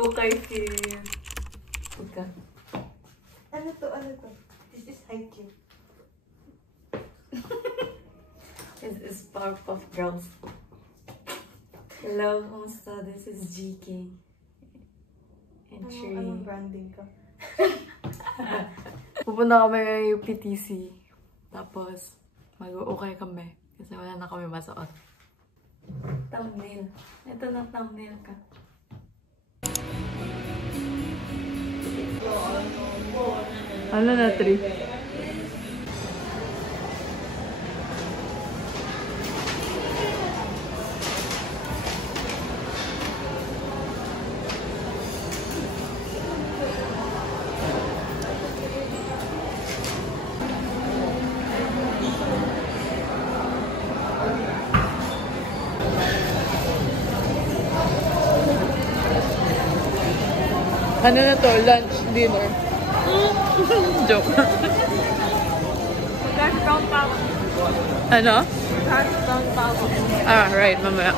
Okay, sis. Ika. Ano to? This is hygiene. This is Powerpuff Girls. Hello, kumusta? This is GK. And Shree. Anong branding ka? Pupunta kami ng UPTC. Tapos, mag-okay kami. Kasi wala na kami masuot. Thumbnail. Ito na thumbnail ka. Ano na, 3? Ano na to? Lunch, dinner? Joke. Cash down pa ako. Ano? Cash down pa ako. Ah, right. Mamaya.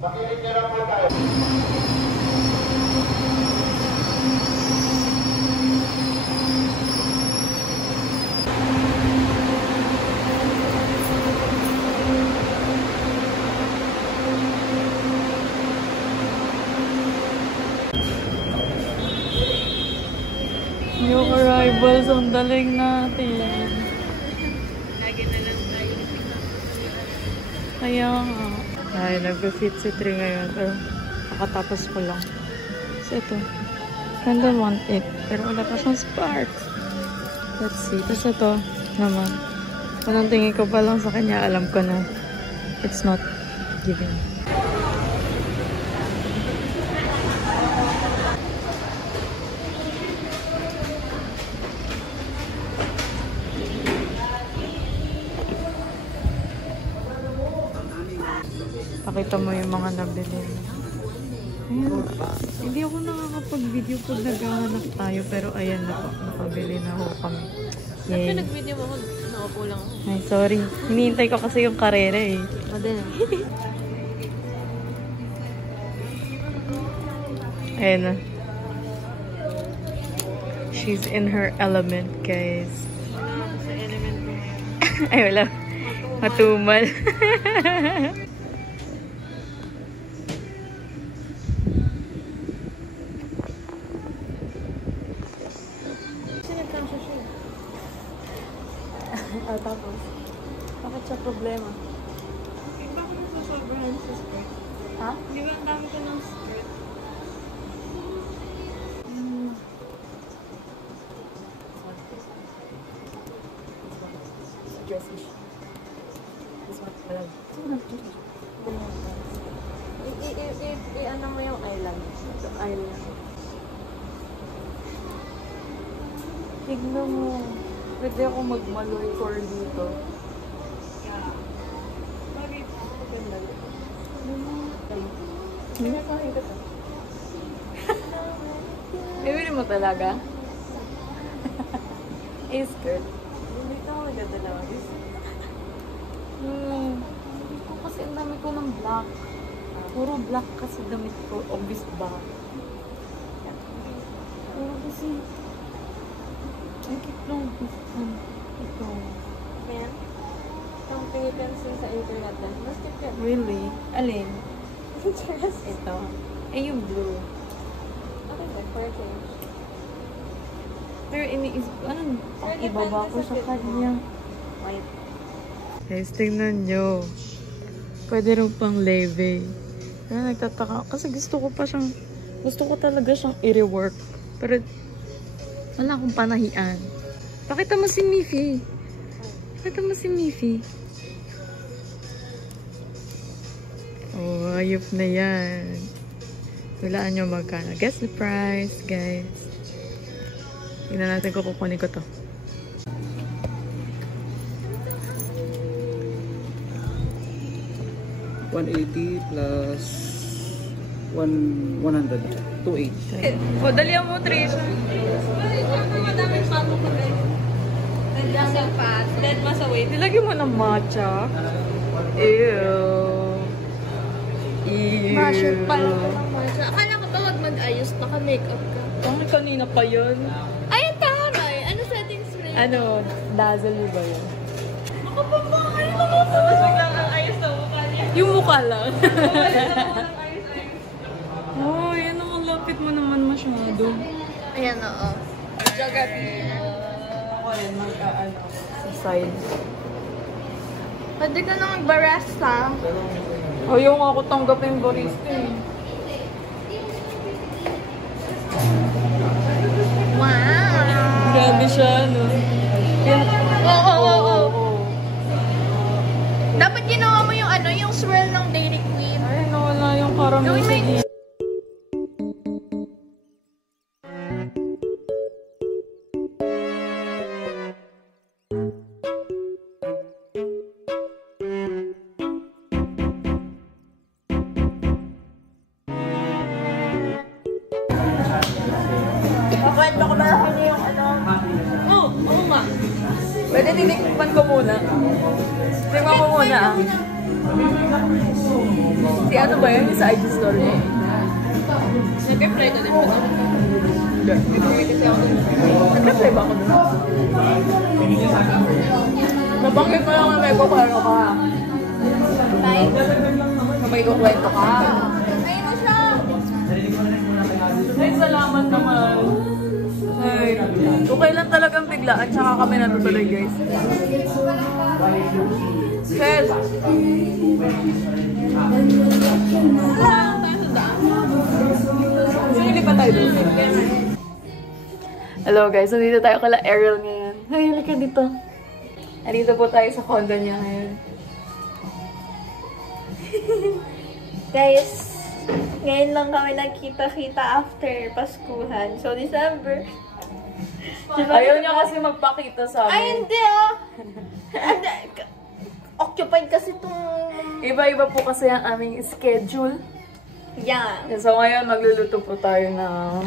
Makinig na lang po tayo. New arrivals, ang daling natin. Lagi na lang tayo. Kaya nga. Ay, nag-fit si Tri ngayon. Pero, nakatapos ko lang. So, ito. Kinda want it. Pero wala pa siyang sparks. Let's see. Tapos ito naman. Anong tingin ko pa lang sa kanya, alam ko na it's not giving. Pakita mo yung mga nabili. Ayan. Hindi ako nakakapag-video pag naghahanap tayo. Pero ayan na po. Nakabili na ho kami. Kasi Yay. nag-video mo ako, nakaupo lang ako. Ay, sorry. Hinihintay ko kasi yung karera eh. Madala. Ayan na. She's in her element, guys. Sa element ko ngayon. Ay, wala. Matumal. Sinagkasya siya. Tapos, bakit siya problema? Eh, bakit nasasobrahan sa skirt? Ha? Di ba ang dami ko ng skirt? Dressish. This one, wala. I-ano mo yung island. Ito, island. Tignan mo. Pwede ako magmaloy core dito. Bakit? Ganda. Pinakain ka to. Bibili mo talaga? Skirt. Hindi ka ako nagdadalawa. Kasi ang dami ko ng black. Puro black kasi damit ko. Obvious ba? Pero kasi, ang cute lang. Ito. Yan. Itong pinipensin sa internet na. Mas cute yan. Really? Alin? Interest. Ito. Eh, yung blue. Okay, like for a change. Pero iniisip, anong Pero ibaba depende ko sa sa fit mo. kanya? White. Guys, tingnan nyo. Pwede rin pang leve. Kaya nagtataka. Kasi gusto ko talaga siyang i-rework. Pero, wala akong panahian. Pakita mo si Miffy. Pakita mo si Miffy. Oh, ayop na yan. Walaan nyo magkano. Guess the price, guys. Tingnan natin kung kukunin ko to. $180 plus 100. 280. O, dalihan mo, Trisha. Madaming pato ko guys. Nandiyan sa fat. Dead mas away. Nilagyan mo ng matcha. Ew. Ew. Masher pala ko ng matcha. Akala ko ba wag mag-ayos? Naka-makeup ka. Bakit kanina pa yun? Ayun, taray. Ano settings mo? Ano, dazzle ba yun? Ako pa ba? Ano ba? Mas biglang ang ayos na mukha niya. Yung mukha lang. Walang ayos-ayos. Oh, yan ang lapit mo naman masyado. Ayan, oo. Geography. Ako rin, mag-ano. Sa side. Pwede ka na magbaresta. Ayaw nga ako tanggapin barista eh. Wow! Grabe siya, no? Oo. Dapat ginawa mo yung ano, yung swirl ng Dairy Queen. Ay, nawala yung caramel Gawin mo sa yung- gilid. Kakwento ko ba niyo yung ano? Oo nga. Pwede tinikman ko muna. Tikman ko muna ah. Si ano ba yun? Sa IG story mo? Nag-reply ka din ba ito? Nag-reply kasi ako dun. Nag-reply ba ako dun? Nabanggit mo lang na may kukwento ka. Bye. Na may kukwento ka. Ayun na siya. Ay, salamat naman. Ay, okay lang talagang biglaan, tsaka kami natutuloy, guys. Yes! Sili pa tayo doon. Hello guys, nandito tayo kala Ariel ngayon. Ay, halika dito. Nandito po tayo sa condo niya ngayon. Guys, ngayon lang kami nagkita-kita after Paskuhan. So, December. Ayaw niya kasi magpakita sa Ay, amin. hindi ah! Occupied kasi itong... Iba-iba po kasi ang aming schedule. Yeah. So ngayon, magluluto po tayo ng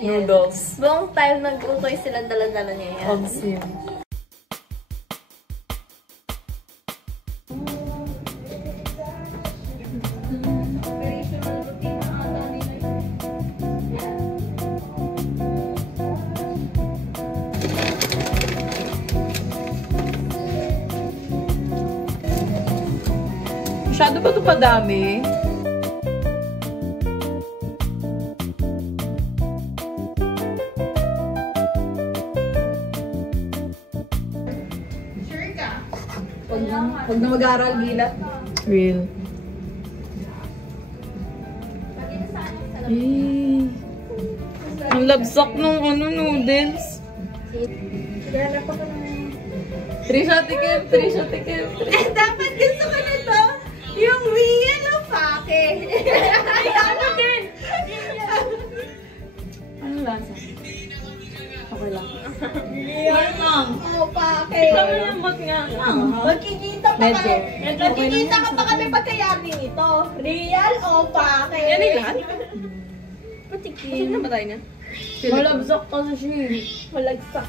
noodles. Buong time nag-utoy sila dala-dala niya yan. Obsim. Masyado ba ito padami? Huwag na mag-aaral, Gila. Real. Ang labsak ng ano, noodles. Ganap ako ng... Trisha, tikim! Trisha, tikim! Eh, dapat gusto ko nito. Yung real o pake. Ay, ano din? Ano lasa? Okay lang. Real o pake. Lambot nga. Magkikita pa Medyo. kami. Magkikita ka pa kami pagkayari nito. Real o pake. Yan yung lahat? Patikin. Saan na ba tayo na? Malabsak kasi siya. Malagsak.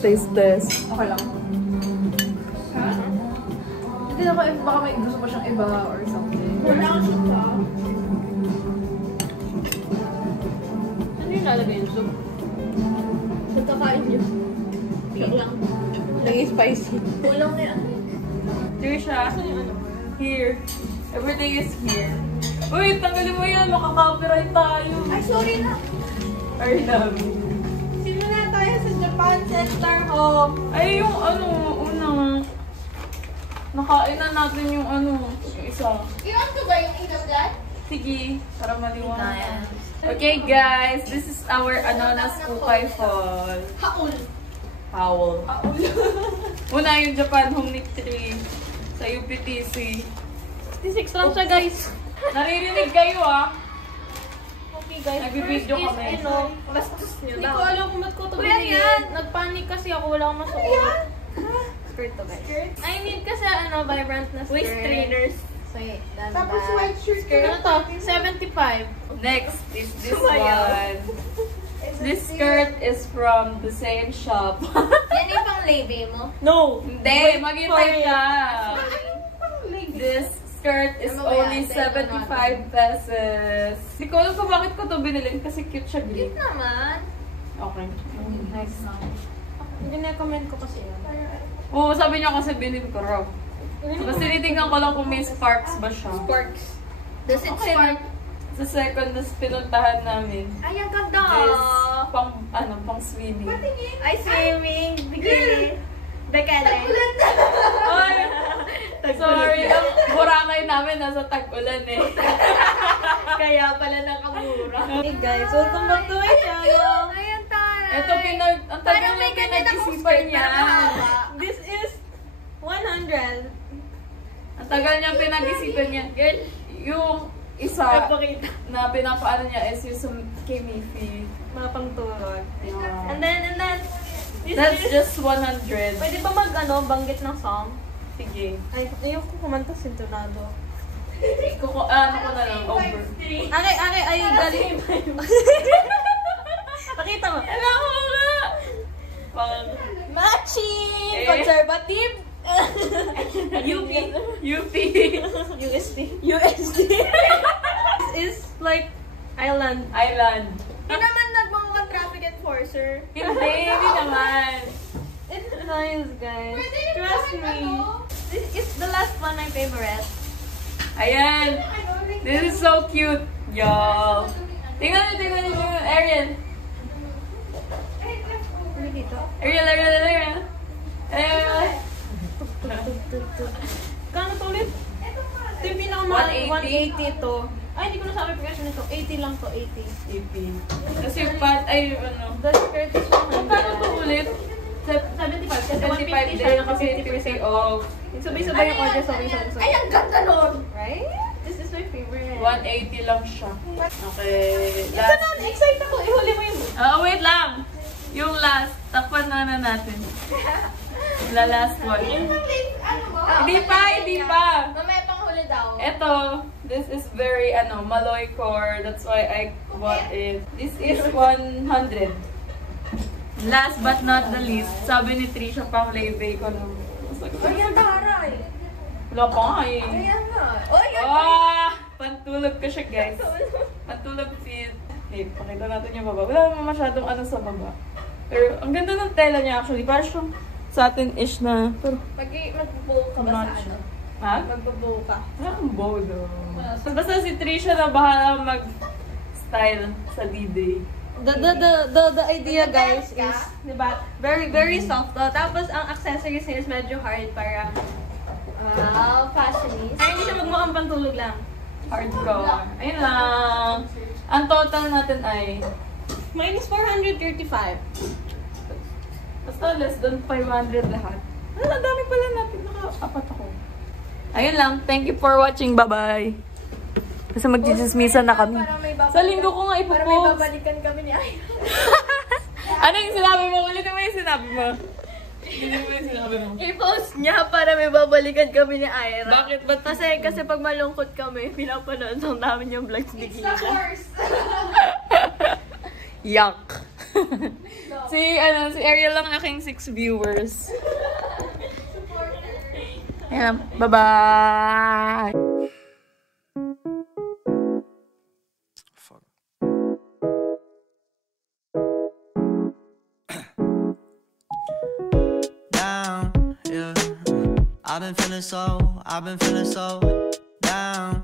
Taste test. Okay lang. Hindi ako, baka may gusto pa siyang iba or something. Wala kasi siya. Ano yung lalagay yung soup? Pagkakain niyo. Tingin lang. Lagi spicy. Kulang na yan. Trisha, asan yung ano? Here. Everything is here. Uy, tanggalin mo yan. Makaka-copyright tayo. Ay, sorry na. I love you. Simula tayo sa Japan Center Home. Ay, yung ano, una. Nakain na natin yung ano, yung isa. Iwan ko ba yung ilaw dyan? Sige, para maliwanag. Okay guys, this is our Anonas Kukay Fall. Haul. Howl. Una yung Japan Home Nick 3 sa UPTC. 56 lang siya, guys. Naririnig kayo ah. Okay. guys. Nagbibideo First kami. is, Bastos nyo hindi daw. ko alam kung ba't ko ito Kuya, binili. yan. Nagpanik kasi ako, wala akong masuot. Skirt to guys. I need kasi vibrant na skirt. Waist trainers. So, done Tapos that. white shirt. Ano to? 75. Next is this Sumayaw. one. This skirt is from the same shop. Yan yung pang labay mo? No! Hindi! Maghintay ka! This skirt is Ano ba yan? only Sale na 75 pesos. Hindi ko alam kung bakit ko ito binili kasi cute siya green. Cute naman. Okay. Nice na. Gine-comment ko kasi yun. Oo, sabi niya kasi binili ko raw. Tapos tinitingnan ko lang kung may sparks ba siya. Sparks. Does it Okay. spark? Sa second na pinuntahan namin. Ay, ang ganda. Is pang swimming. Ay, swimming. Bikini. Bekele. Ay! Sorry, ang Boracay namin nasa tag-ulan eh. Kaya pala nakamura. Hey guys, welcome back to my channel. Ayan tayo. Ito, ang tagal may yung ganyan akong pinag-isipan skirt niya. na mahaba. This is 100. Ang tagal niya pinag-isipan niya. Girl, yung isa Pakita. na pinapaano niya is yung sa kay Miffy. Mga pangturot. Yeah. And then, this That's is, just 100. pwede ba banggit ng song? Sige. Ay, ayoko kumanta sintonado. Ano ko na lang, over. Ay, galing. Pakita mo. Alam ko nga! Pang... Matching! Eh. Conservative! UP. UP. USD. This is like island. Island. Hindi naman nagmumukhang traffic enforcer. Hindi naman. It's nice, guys. Trust me. This is the last one, my favorite. Ayan. This is so cute, y'all. Tingnan niyo, Ariel. Ano dito? Ariel. Kano to ulit? Ito yung pinakamahal. 180 to. Ay, hindi ko na sabi presyo nito. 80 lang to, 80. AP. Kasi ano. The skirt is 100. Paano to ulit? 75. Kasi 75 150 siya. din Naka kasi 50%. 50 off. Sabay-sabay yung order. Sabay. Ay, ang ganda nun! Right? This is my favorite. 180 lang siya. Okay. Ito na, excited ako. Ihuli mo yung... Wait lang. Yung last. Takpan na natin. The last one. Hindi pa. Mamaya pang huli daw. Ito, this is very, Maloy core. That's why I bought it. This is 100. Last but not the least, sabi ni Trisha pang labay ko nung... Ayan, taray. Wala pa nga eh. Ayan nga. Oh, yan. Pantulog ko siya, guys. Pantulog fit. Hey, pakita natin yung baba. Wala naman masyadong sa baba. Pero ang ganda ng tela niya actually. Parang siyang satin-ish na. Pero, Magbubuo ka ba sa not siya. ano? Ha? Magbubuo ka. Wala akong bodo. Basta si Trisha na bahala mag-style sa D-Day. The idea, guys, is, diba, very soft. Tapos, ang accessories niya is medyo hard para fashionista. Ay, hindi siya magmukhang pantulog lang. Hardcore. Ayun lang. Ang total natin ay Minus 435. basta less than 500 lahat. Ang dami pala natin. Naka-apat ako. Ayun lang. Thank you for watching. Bye-bye. Kasi magchichismisan na kami. Sa linggo ko nga Para may ipopost. babalikan kami ni Ay. Ano yung sinabi mo? Ulitin mo yung sinabi mo. Ulitin mo yung sinabi mo. I-post niya para may babalikan kami ni Ira. Bakit? Ba't Kasi pag malungkot kami, pinapanood lang namin yung vlogs ni Gina. Yuck. si Ariel lang aking 6 viewers. Ayan, bye-bye. Down, yeah. I've been feeling so down.